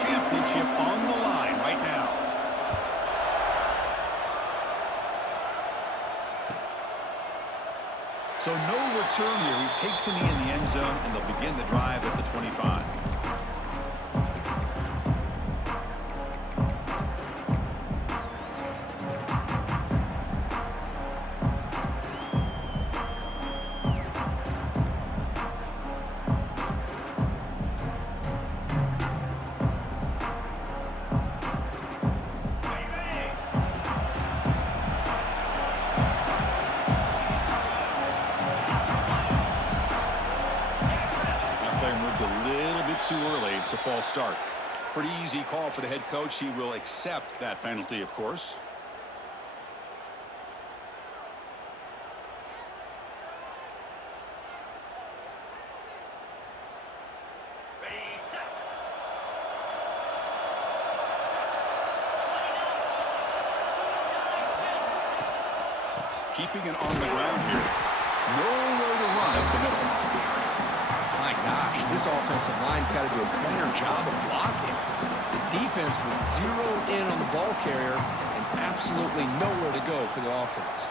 championship on the line right now. So no return here. He takes a knee in the end zone, and they'll begin the drive at the 25. Too early to false start. Pretty easy call for the head coach. He will accept that penalty, of course. Keeping it on the ground here. Nowhere to run up the middle. My gosh, this offensive line's got to do a better job of blocking. The defense was zeroed in on the ball carrier and absolutely nowhere to go for the offense.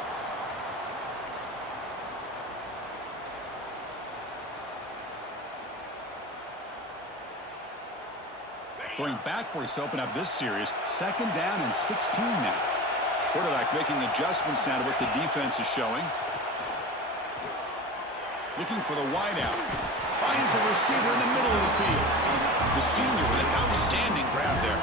Going backwards to open up this series. 2nd down and 16 now. Quarterback making adjustments now to what the defense is showing. Looking for the wideout. Finds a receiver in the middle of the field. The senior with an outstanding grab there.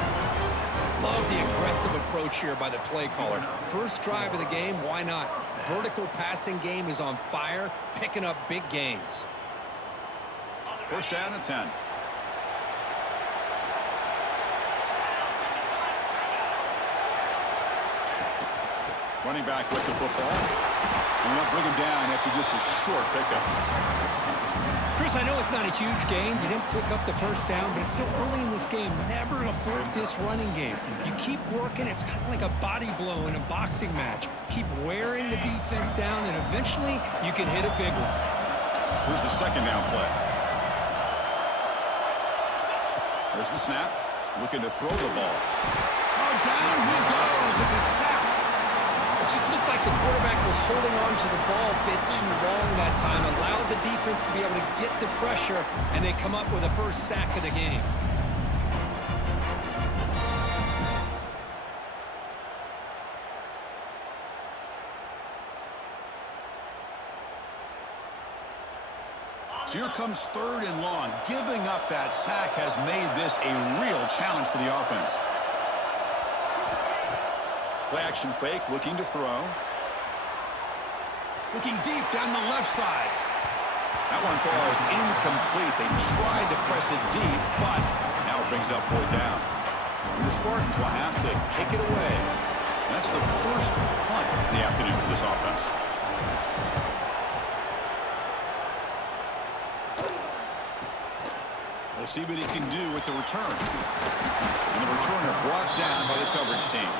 Love the aggressive approach here by the play caller. First drive of the game, why not? Vertical passing game is on fire, picking up big gains. 1st down and 10. Running back with the football. And they'll bring him down after just a short pickup. Chris, I know it's not a huge gain. You didn't pick up the 1st down, but it's still early in this game. Never abort this running game. You keep working. It's kind of like a body blow in a boxing match. Keep wearing the defense down, and eventually you can hit a big one. Here's the 2nd down play. There's the snap. Looking to throw the ball. Oh, down he goes. It's a sack. It just looked like the quarterback was holding on to the ball a bit too long that time, allowed the defense to be able to get the pressure, and they come up with a 1st sack of the game. So here comes 3rd and long. Giving up that sack has made this a real challenge for the offense. Play action fake, looking to throw. Looking deep down the left side. That one falls incomplete. They tried to press it deep, but now it brings up 4th down. And the Spartans will have to kick it away. That's the first punt of the afternoon for this offense. We'll see what he can do with the return. And the returner brought down by the coverage team.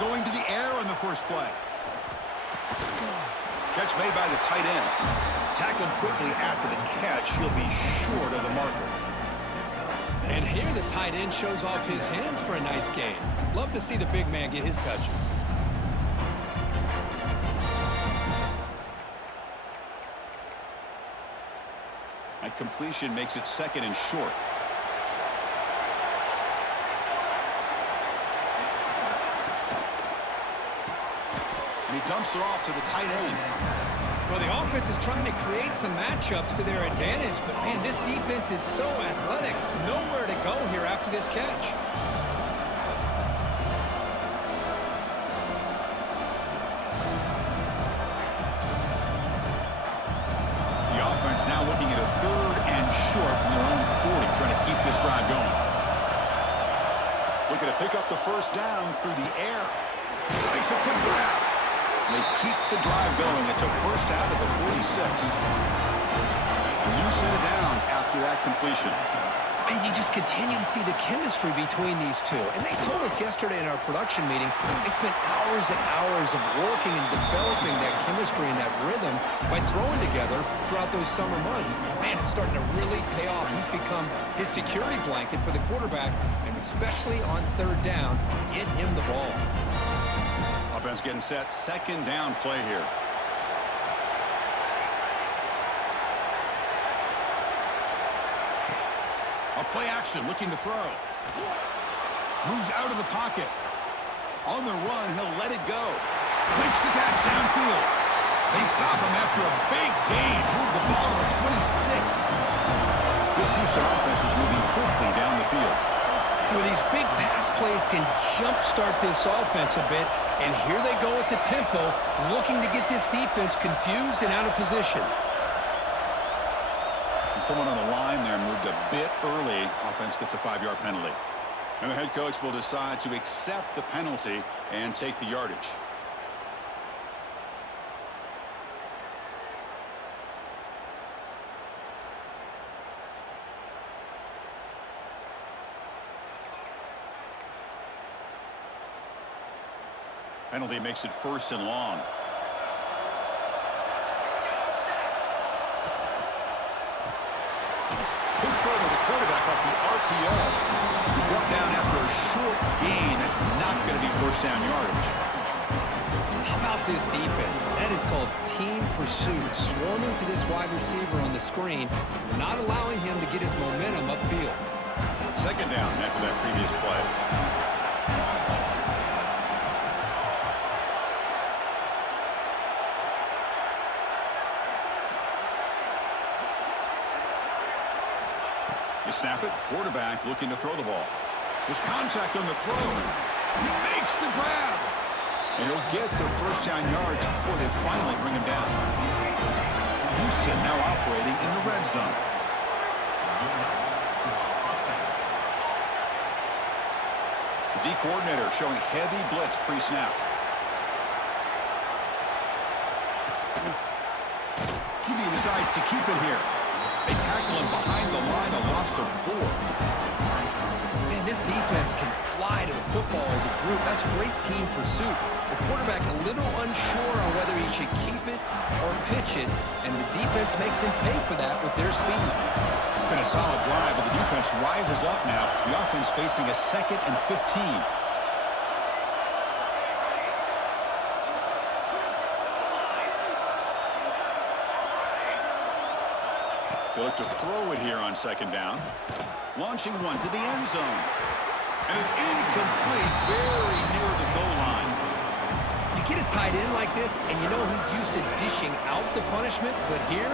Going to the air on the first play. Catch made by the tight end. Tackled quickly after the catch. He'll be short of the marker. And here the tight end shows off his hands for a nice gain. Love to see the big man get his touches. That completion makes it 2nd and short. And he dumps it off to the tight end. Well, the offense is trying to create some matchups to their advantage, but, man, this defense is so athletic. Nowhere to go here after this catch. The offense now looking at a 3rd and short from their own 40, trying to keep this drive going. Looking to pick up the 1st down through the air. Makes a quick grab. They keep the drive going. It's a first out of the 46. A new set of downs after that completion. And you just continue to see the chemistry between these two. And they told us yesterday in our production meeting, they spent hours and hours of working and developing that chemistry and that rhythm by throwing together throughout those summer months. And man, it's starting to really pay off. He's become his security blanket for the quarterback, and especially on third down, get him the ball. Offense getting set. Second down play here. A play action, looking to throw. Moves out of the pocket. On the run, he'll let it go. Makes the catch downfield. They stop him after a big gain. Move the ball to the 26. This Houston offense is moving quickly down the field. Well, these big pass plays can jumpstart this offense a bit, and here they go at the tempo, looking to get this defense confused and out of position. Someone on the line there moved a bit early. Offense gets a 5-yard penalty. And the head coach will decide to accept the penalty and take the yardage. Penalty makes it 1st and long. Quarterback off the RPO. He's brought down after a short gain. That's not going to be first down yardage. How about this defense? That is called team pursuit. Swarming to this wide receiver on the screen, not allowing him to get his momentum upfield. Second down after that previous play. You snap it, quarterback looking to throw the ball. There's contact on the throw. He makes the grab. And he'll get the first down yards before they finally bring him down. Houston now operating in the red zone. The D coordinator showing heavy blitz pre-snap. QB decides to keep it here. They tackle him behind the line, a loss of 4. Man, this defense can fly to the football as a group. That's great team pursuit. The quarterback a little unsure on whether he should keep it or pitch it, and the defense makes him pay for that with their speed. Been a solid drive, but the defense rises up now. The offense facing a 2nd and 15. They look to throw it here on second down. Launching one to the end zone. And it's incomplete, very near the goal line. You get a tight end like this, and you know he's used to dishing out the punishment, but here,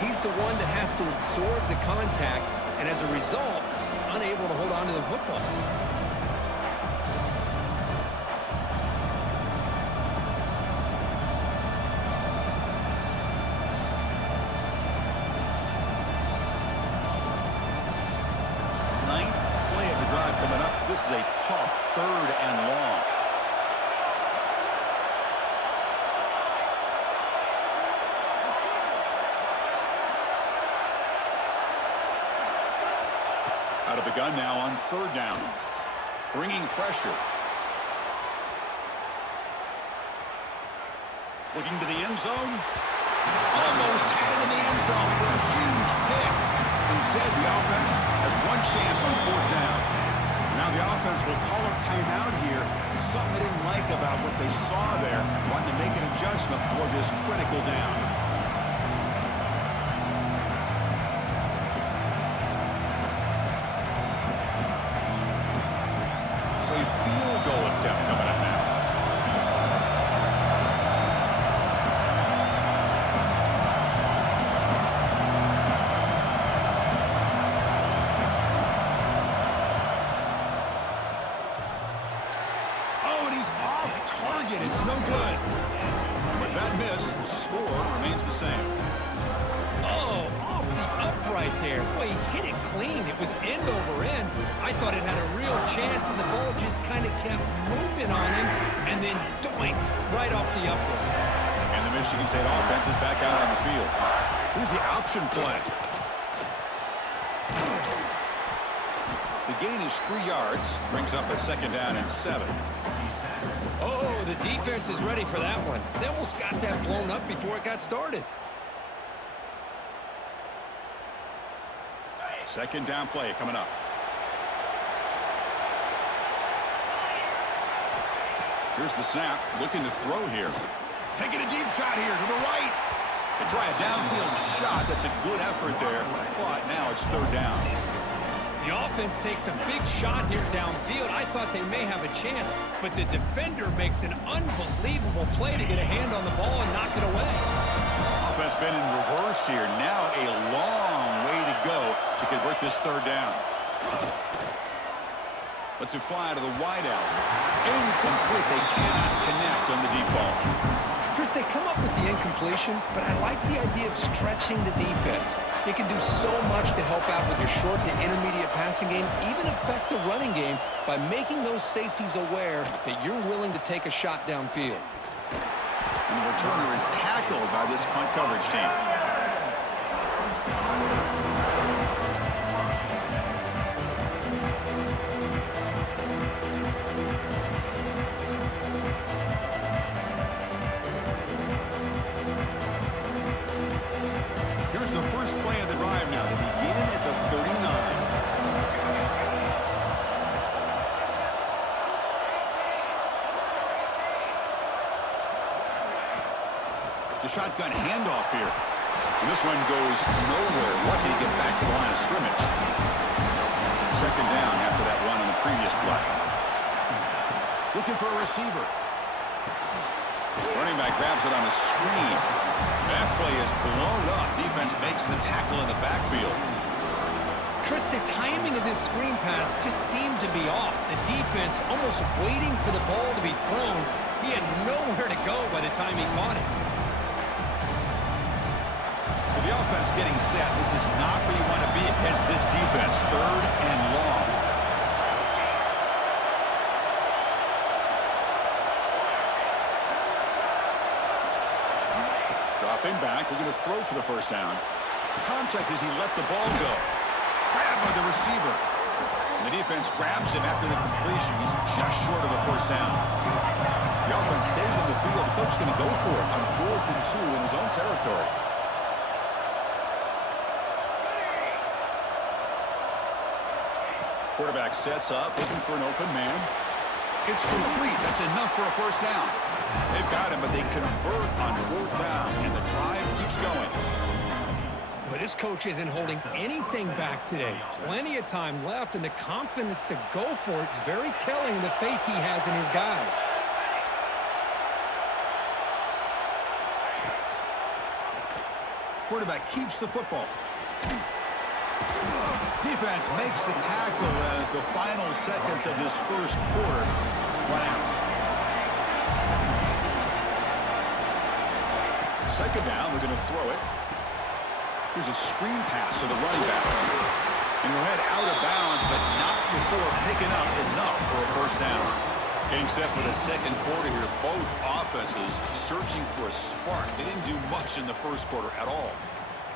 he's the one that has to absorb the contact, and as a result, he's unable to hold on to the football. This is a tough 3rd and long. Out of the gun now on 3rd down. Bringing pressure. Looking to the end zone. Almost had it in the end zone for a huge pick. Instead, the offense has one chance on 4th down. Now the offense will call a timeout here. Something they didn't like about what they saw there. Wanting to make an adjustment for this critical down. So a field goal attempt coming up now. It's no good. With that miss, the score remains the same. Oh, off the upright there. Boy, he hit it clean. It was end over end. I thought it had a real chance, and the ball just kind of kept moving on him, and and then doink, right off the upright. And the Michigan State offense is back out on the field. Here's the option play. The gain is 3 yards, brings up a 2nd down and 7. Oh, the defense is ready for that one. They almost got that blown up before it got started. 2nd down play coming up. Here's the snap, looking to throw here. Taking a deep shot here to the right. They try a downfield shot. That's a good effort there, but now it's 3rd down. The offense takes a big shot here downfield. I thought they may have a chance, but the defender makes an unbelievable play to get a hand on the ball and knock it away. Offense been in reverse here. Now a long way to go to convert this 3rd down. Lets it fly to the wideout. Incomplete. They cannot connect on the deep ball. Chris, they come up with the incompletion, but I like the idea of stretching the defense. It can do so much to help out with your short to intermediate passing game, even affect the running game by making those safeties aware that you're willing to take a shot downfield. And the returner is tackled by this punt coverage team. Here's the first play of the drive now. They begin at the 39. The shotgun handoff here. And this one goes nowhere. Lucky to get back to the line of scrimmage. 2nd down after that run on the previous play. Looking for a receiver. Running back grabs it on a screen. That play is blown up. Defense makes the tackle in the backfield. Chris, the timing of this screen pass just seemed to be off. The defense almost waiting for the ball to be thrown. He had nowhere to go by the time he caught it. So the offense getting set. This is not where you want to be against this defense. 3rd and long. Dropping back, looking to throw for the 1st down. The context is he let the ball go. Grabbed by the receiver. And the defense grabs him after the completion. He's just short of a 1st down. The offense stays on the field. The coach is going to go for it on 4th and 2 in his own territory. Quarterback sets up, looking for an open man. It's complete. That's enough for a 1st down. They've got him, but they convert on 4th down, and the drive keeps going. Well, this coach isn't holding anything back today. Plenty of time left, and the confidence to go for it is very telling of the faith he has in his guys. Quarterback keeps the football. Defense makes the tackle as the final seconds of this 1st quarter run out. 2nd down, we're going to throw it. Here's a screen pass to the running back. And he'll head out of bounds, but not before picking up enough for a 1st down. Getting set for the 2nd quarter here. Both offenses searching for a spark. They didn't do much in the 1st quarter at all.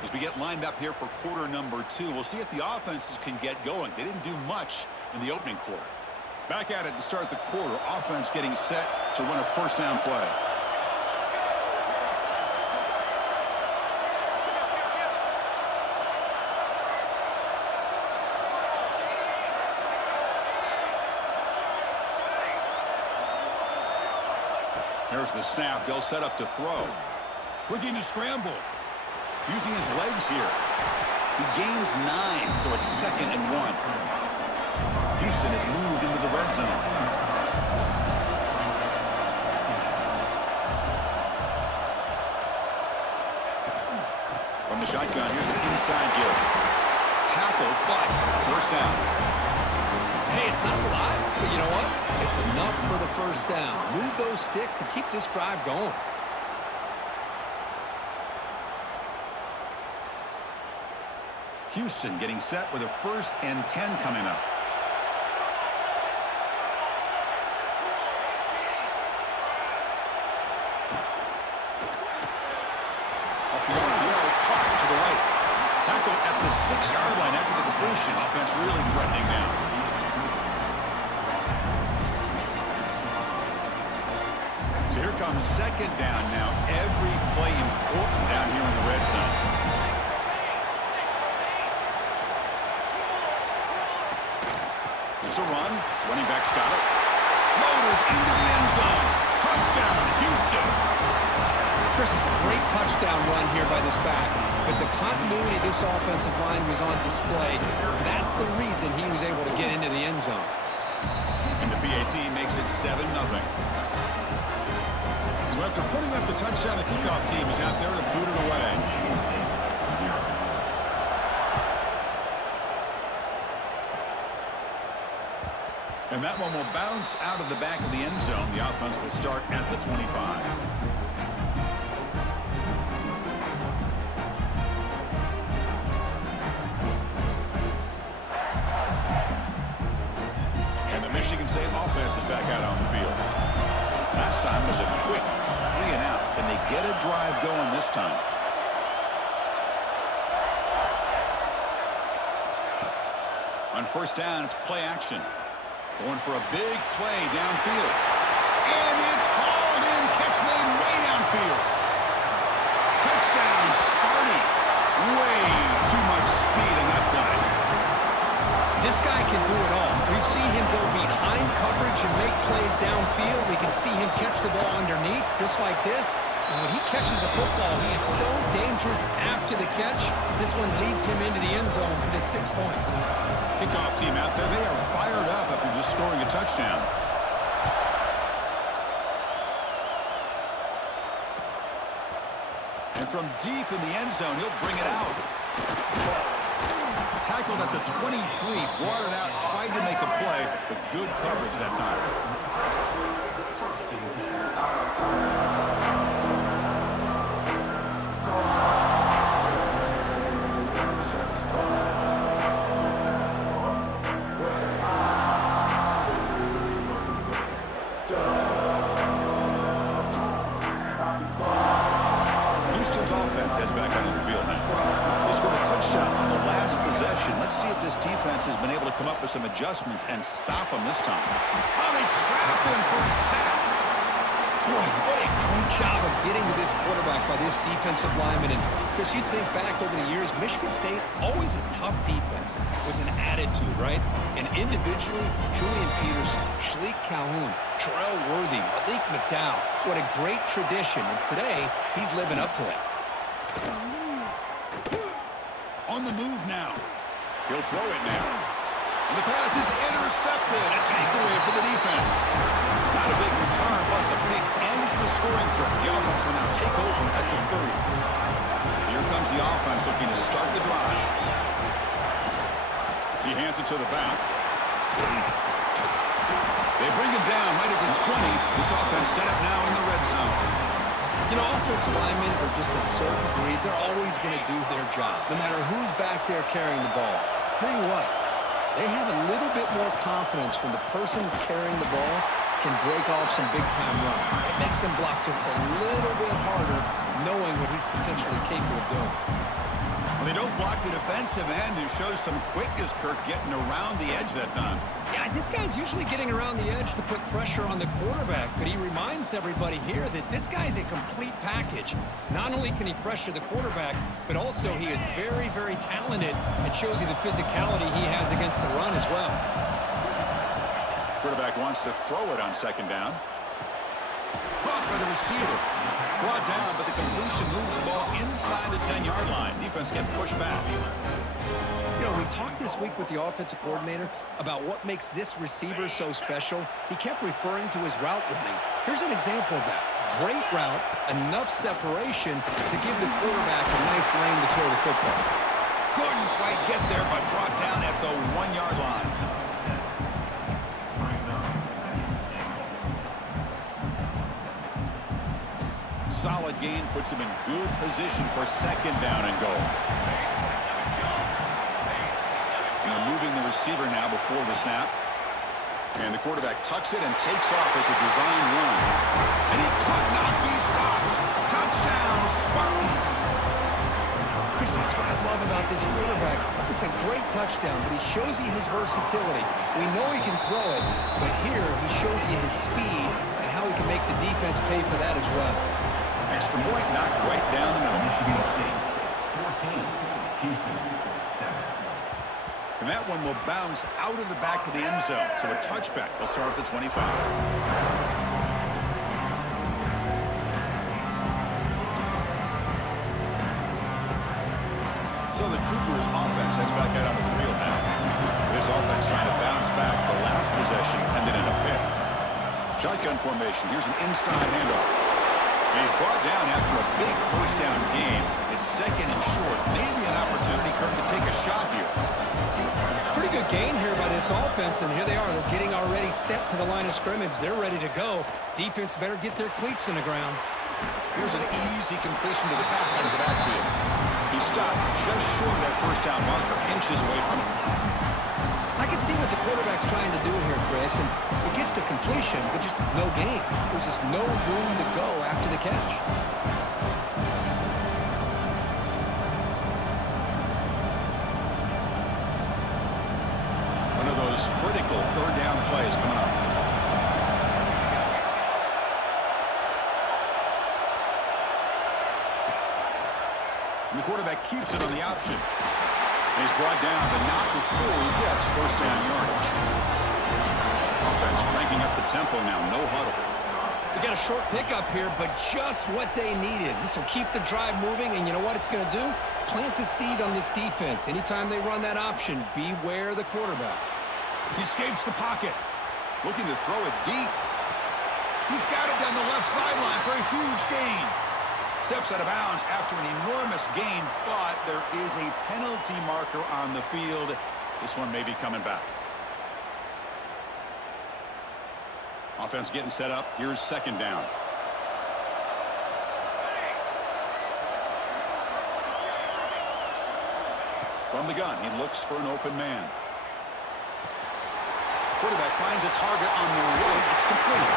As we get lined up here for quarter number 2, we'll see if the offenses can get going. They didn't do much in the opening quarter. Back at it to start the quarter. Offense getting set to run a 1st down play. There's the snap. They'll set up to throw. Looking to scramble. Using his legs here. He gains 9, so it's 2nd and 1. Houston has moved into the red zone. From the shotgun, here's an inside give. Tackled, but 1st down. Hey, it's not a lot, but you know what? It's enough for the 1st down. Move those sticks and keep this drive going. Houston getting set with a 1st and 10 coming up. 6-yard line after the completion. Offense really threatening now. So here comes second down now. Every play important down here in the red zone. It's a run. Running back's got it. Motors into the end zone. Touchdown, Houston. Chris, it's a great touchdown run here by this back, but the continuity of this offensive line was on display. That's the reason he was able to get into the end zone. And the PAT makes it 7-0. So after putting up the touchdown, the kickoff team is out there to boot it away. And that one will bounce out of the back of the end zone. The offense will start at the 25. Michigan State offense is back out on the field. Last time was a quick 3-and-out. Can they get a drive going this time? On first down, it's play action. Going for a big play downfield. And it's hauled in. Catch made way downfield. Touchdown, Sparty. Way too much speed in that play. This guy can do it all. We've seen him go behind coverage and make plays downfield. We can see him catch the ball underneath, just like this. And when he catches a football, he is so dangerous after the catch. This one leads him into the end zone for the 6 points. Kickoff team out there, they are fired up after just scoring a touchdown. And from deep in the end zone, he'll bring it out. Tackled at the 23, brought it out, tried to make a play, but good coverage that time. Houston's offense heads back onto the field now. They scored a touchdown on the last possession. Let's see if this defense has been able to come up with some adjustments and stop them this time. Oh, they trap him for a sack. Boy, what a great job of getting to this quarterback by this defensive lineman. And Chris, you think back over the years, Michigan State, always a tough defense with an attitude, right? And individually, Julian Peterson, Shalik Calhoun, Terrell Worthy, Malik McDowell, what a great tradition. And today, he's living up to that. On the move now. He'll throw it now. And the pass is intercepted. A takeaway for the defense. Not a big return, but the pick ends the scoring threat. The offense will now take over at the 30. Here comes the offense looking to start the drive. He hands it to the back. They bring him down right at the 20. This offense set up now in the red zone. You know, offensive linemen are just a certain breed. They're always going to do their job, no matter who's back there carrying the ball. I'll tell you what, they have a little bit more confidence when the person that's carrying the ball can break off some big-time runs. It makes them block just a little bit harder, knowing what he's potentially capable of doing. Well, they don't block the defensive end, who shows some quickness, Kirk, getting around the edge that time. Yeah, this guy's usually getting around the edge to put pressure on the quarterback, but he reminds everybody here that this guy's a complete package. Not only can he pressure the quarterback, but also he is very, very talented and shows you the physicality he has against the run as well. Quarterback wants to throw it on second down. Caught by the receiver. Brought down, but the completion moves the ball inside the 10-yard line. Defense getting pushed back. You know, we talked this week with the offensive coordinator about what makes this receiver so special. He kept referring to his route running. Here's an example of that. Great route, enough separation to give the quarterback a nice lane to throw the football. Couldn't quite get there, but brought down at the 1-yard line. Solid gain puts him in good position for second down and goal. Moving the receiver now before the snap. And the quarterback tucks it and takes off as a design run. And he could not be stopped. Touchdown, Spartans. Chris, that's what I love about this quarterback. It's a great touchdown, but he shows you his versatility. We know he can throw it, but here he shows you his speed and how he can make the defense pay for that as well. Extra point knocked right down the middle. 14, Houston, 7. And that one will bounce out of the back of the end zone. So a touchback. They'll start at the 25. So the Cougars offense heads back out onto the field now. This offense trying to bounce back the last possession and then in a pick. Shotgun formation. Here's an inside handoff. And he's brought down after a big first down game. It's second and short. Maybe an opportunity, Kirk, to take a shot here. Pretty good gain here by this offense, and here they are. They're getting already set to the line of scrimmage. They're ready to go. Defense better get their cleats in the ground. Here's an easy completion to the back out of the backfield. He stopped just short of that first down marker, inches away from him. I can see what the quarterback's trying to do here, Chris, and it gets the completion, but just no gain. There's just no room to go after the catch. One of those critical third down plays coming up. And the quarterback keeps it on the option. And he's brought down, but not before he gets first down yardage. Offense cranking up the tempo now, no huddle. We got a short pickup here, but just what they needed. This will keep the drive moving, and you know what it's going to do? Plant a seed on this defense. Anytime they run that option, beware the quarterback. He escapes the pocket. Looking to throw it deep. He's got it down the left sideline for a huge gain. Steps out of bounds after an enormous gain, but there is a penalty marker on the field. This one may be coming back. Offense getting set up. Here's second down. From the gun, he looks for an open man. Quarterback finds a target on the right. It's complete.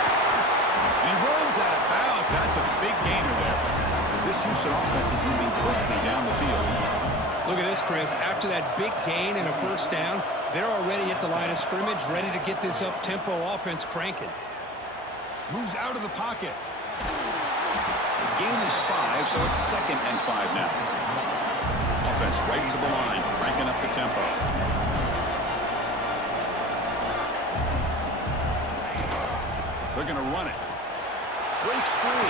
And he rolls out of bounds. That's a big gainer there. This Houston offense is moving quickly down the field. Look at this, Chris. After that big gain and a first down, they're already at the line of scrimmage, ready to get this up-tempo offense cranking. Moves out of the pocket. The gain is 5, so it's 2nd and 5 now. Offense right to the line, cranking up the tempo. They're going to run it. Breaks free.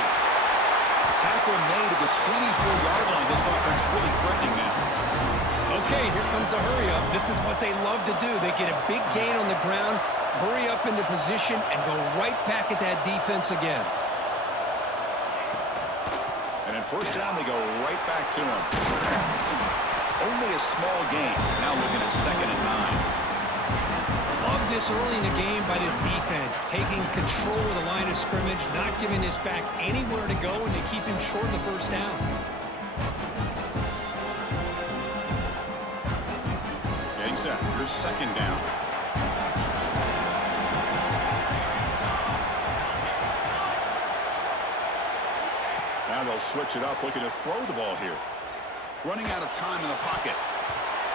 Tackle made at the 24-yard line. This offense really threatening now. Okay, here comes the hurry-up. This is what they love to do. They get a big gain on the ground, hurry up into position, and go right back at that defense again. And in first down, they go right back to him. Only a small gain. Now looking at 2nd and 9. Love this early in the game by this defense, taking control of the line of scrimmage, not giving this back anywhere to go, and they keep him short of the first down. Getting set. Here's second down. Now they'll switch it up, looking to throw the ball here. Running out of time in the pocket.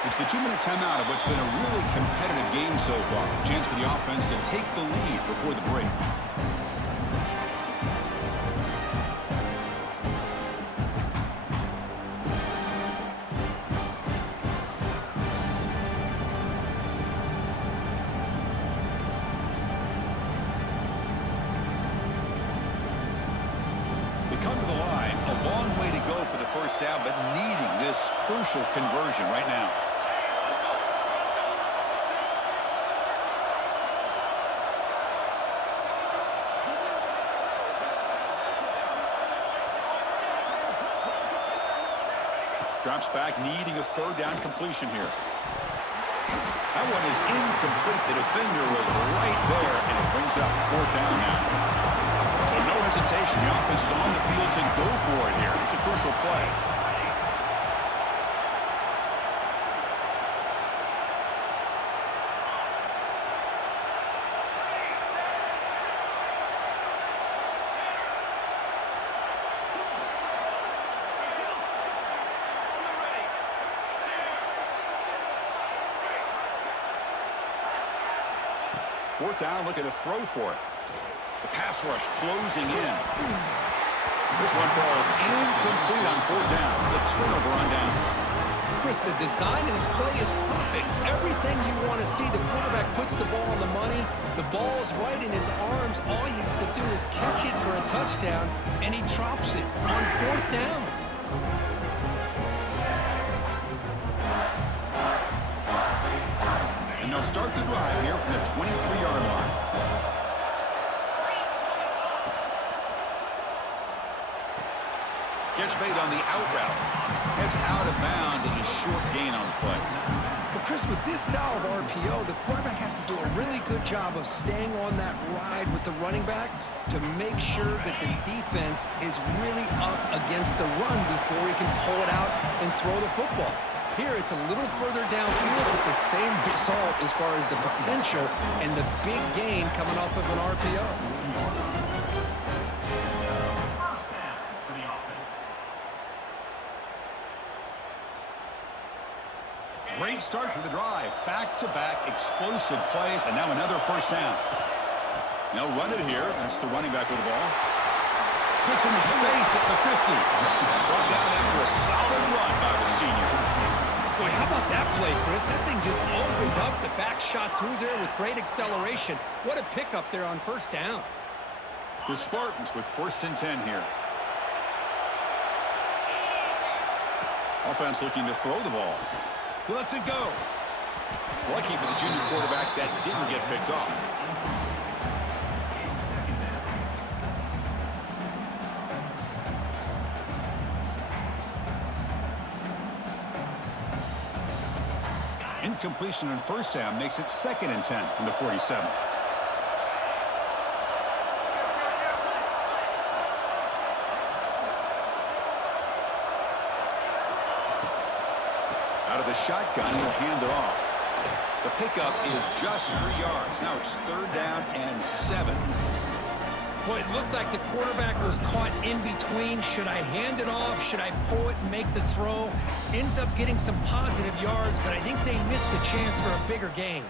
It's the 2-minute timeout of what's been a really competitive game so far. Chance for the offense to take the lead before the break. They come to the line, a long way to go for the first down, but needing this crucial conversion right now. Drops back, needing a third down completion here. That one is incomplete. The defender was right there, and it brings up 4th down now. So no hesitation. The offense is on the field to go for it here. It's a crucial play. 4th down, looking to throw for it. The pass rush closing in. This one falls incomplete on 4th down. It's a turnover on downs. Chris, the design of this play is perfect. Everything you want to see. The quarterback puts the ball on the money. The ball's right in his arms. All he has to do is catch it for a touchdown, and he drops it on 4th down. And they'll start the drive here from the 23-yard line. Catch made on the out route. Heads out of bounds as a short gain on the play. But Chris, with this style of RPO, the quarterback has to do a really good job of staying on that ride with the running back to make sure that the defense is really up against the run before he can pull it out and throw the football. Here, it's a little further downfield with the same result as far as the potential and the big gain coming off of an RPO. Great start to the drive. Back-to-back explosive plays, and now another 1st down. They'll run it here. That's the running back with the ball. Puts into space at the 50. Brought down after a solid run by the senior. Boy, how about that play, Chris? That thing just opened up. The back shot through there with great acceleration. What a pickup there on 1st down. The Spartans with 1st and 10 here. Offense looking to throw the ball. He lets it go. Lucky for the junior quarterback that didn't get picked off. Incompletion on 1st down makes it 2nd and 10 from the 47. Out of the shotgun, he'll hand it off. The pickup is just 3 yards. Now it's 3rd down and 7. Boy, it looked like the quarterback was caught in between. Should I hand it off? Should I pull it and make the throw? Ends up getting some positive yards, but I think they missed a chance for a bigger gain.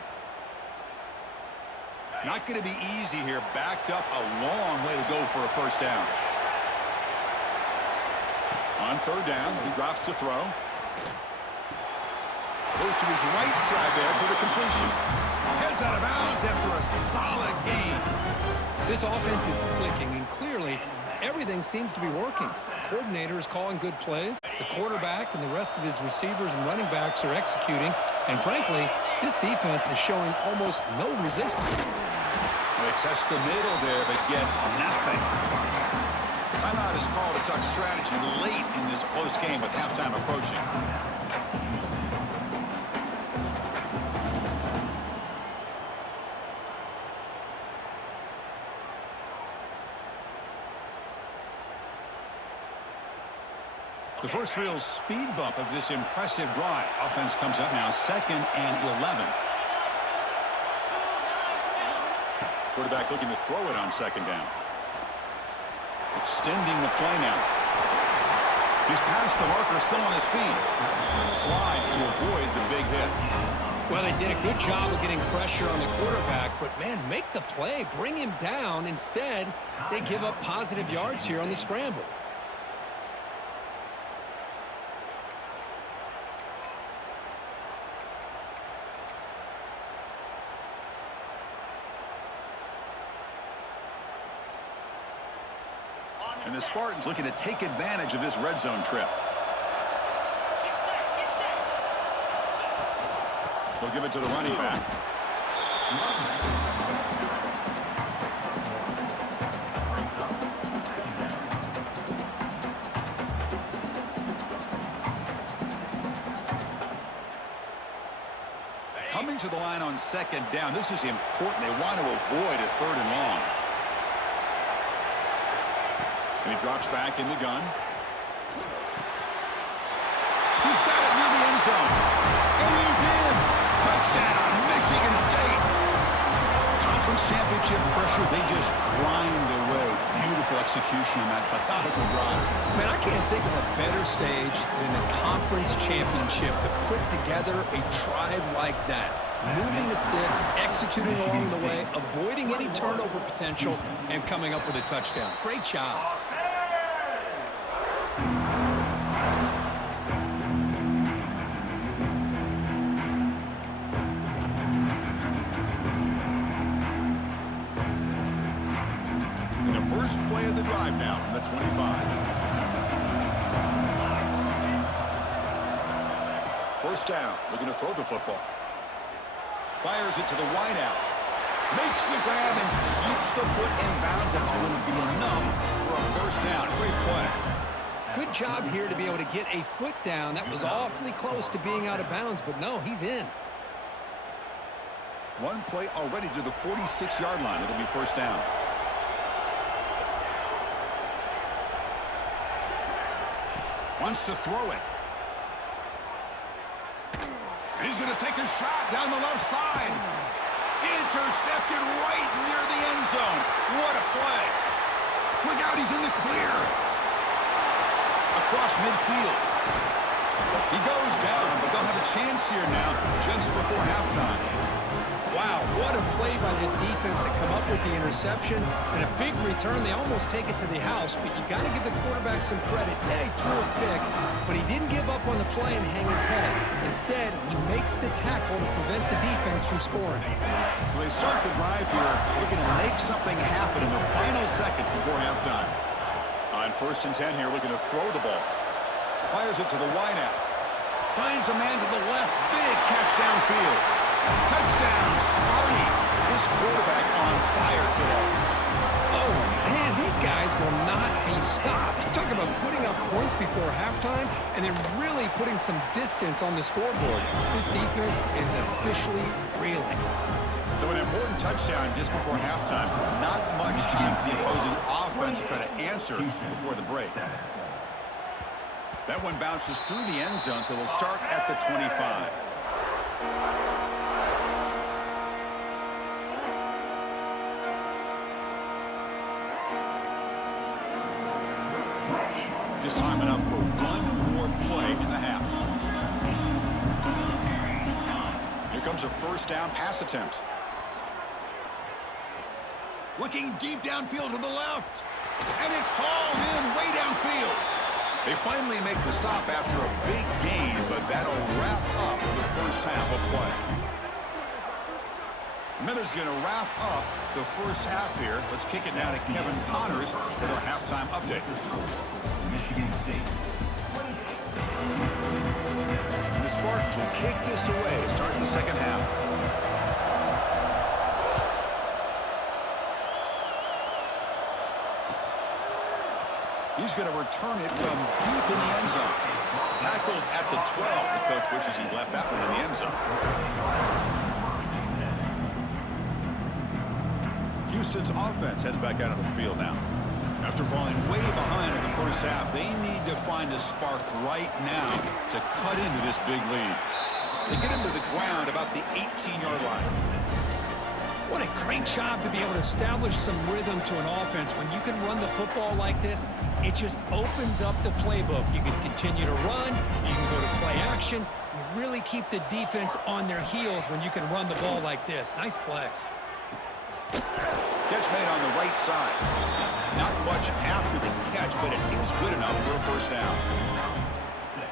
Not going to be easy here. Backed up a long way to go for a 1st down. On 3rd down, he drops to throw. Goes to his right side there for the completion. Heads out of bounds after a solid gain. This offense is clicking, and clearly everything seems to be working. The coordinator is calling good plays. The quarterback and the rest of his receivers and running backs are executing. And frankly, this defense is showing almost no resistance. They test the middle there, but get nothing. Timeout is called. A tuck strategy late in this close game with halftime approaching. The first real speed bump of this impressive drive. Offense comes up now 2nd and 11. Quarterback looking to throw it on 2nd down. Extending the play now. He's past the marker, still on his feet. Slides to avoid the big hit. Well, they did a good job of getting pressure on the quarterback, but man, make the play, bring him down. Instead, they give up positive yards here on the scramble. And the Spartans looking to take advantage of this red zone trip. They'll give it to the running back. Coming to the line on 2nd down. This is important. They want to avoid a 3rd and long. And he drops back in the gun. He's got it near the end zone. And he's in. Touchdown, Michigan State. Conference championship pressure, they just grind away. Beautiful execution on that methodical drive. Man, I can't think of a better stage than the conference championship to put together a drive like that. moving the sticks, executing along the way, avoiding any turnover potential, and coming up with a touchdown. Great job. And the first play of the drive now from the 25. First down, looking to throw the football. Fires it to the wideout. Makes the grab and keeps the foot in bounds. That's going to be enough for a first down. Great play. Good job here to be able to get a foot down. That was awfully close to being out of bounds, but no, he's in. One play already to the 46-yard line. It'll be first down. Wants to throw it. And he's going to take a shot down the left side. Intercepted right near the end zone. What a play. Look out, he's in the clear. Across midfield. He goes down, but they'll have a chance here now just before halftime. Wow, what a play by this defense to come up with the interception and a big return. They almost take it to the house, but you got to give the quarterback some credit. Yeah, he threw a pick, but he didn't give up on the play and hang his head. Instead, he makes the tackle to prevent the defense from scoring. So they start the drive here, looking to make something happen in the final seconds before halftime. On 1st and 10 here, looking to throw the ball. Fires it to the wideout. Finds a man to the left. Big catch downfield. Touchdown, Smarty. This quarterback on fire today. Oh, man, these guys will not be stopped. Talk about putting up points before halftime and then really putting some distance on the scoreboard. This defense is officially reeling. So an important touchdown just before halftime. Not much time for the opposing offense to try to answer before the break. That one bounces through the end zone, so they'll start at the 25. Just time enough for one more play in the half. Here comes a first down pass attempt. Looking deep downfield to the left. And it's hauled in way downfield. They finally make the stop after a big gain, but that'll wrap up the first half of play. Miller's going to wrap up the first half here. Let's kick it now to Kevin Connors with our halftime update. Michigan State. The Spartans will kick this away to start the second half. He's going to return it from deep in the end zone. Tackled at the 12. The coach wishes he'd left that one in the end zone. Houston's offense heads back out of the field now. After falling way behind in the first half, they need to find a spark right now to cut into this big lead. They get him to the ground about the 18-yard line. What a great job to be able to establish some rhythm to an offense. When you can run the football like this, it just opens up the playbook. You can continue to run. You can go to play action. You really keep the defense on their heels when you can run the ball like this. Nice play. Catch made on the right side. Not much after the catch, but it is good enough for a first down.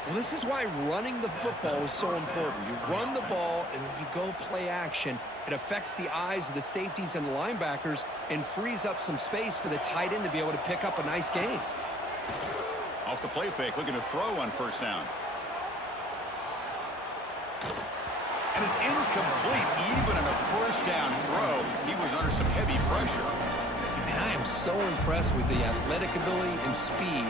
Well, this is why running the football is so important. You run the ball, and then you go play action. It affects the eyes of the safeties and the linebackers and frees up some space for the tight end to be able to pick up a nice gain. Off the play fake, looking to throw on first down. And it's incomplete. Even in a first down throw, he was under some heavy pressure. And I am so impressed with the athletic ability and speed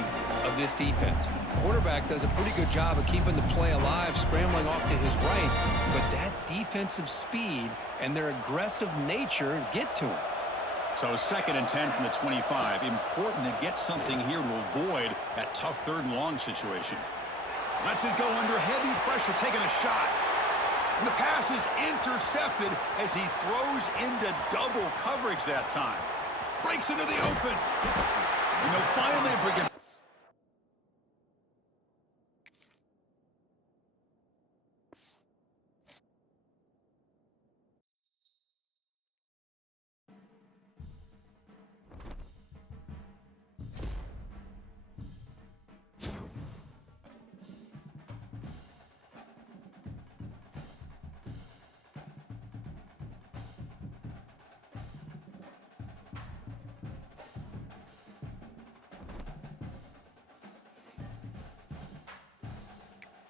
of this defense. Quarterback does a pretty good job of keeping the play alive, scrambling off to his right, but that defensive speed and their aggressive nature get to him. So 2nd and 10 from the 25. Important to get something here to avoid that tough 3rd and long situation. Lets it go under heavy pressure, taking a shot. And the pass is intercepted as he throws into double coverage that time. Breaks into the open.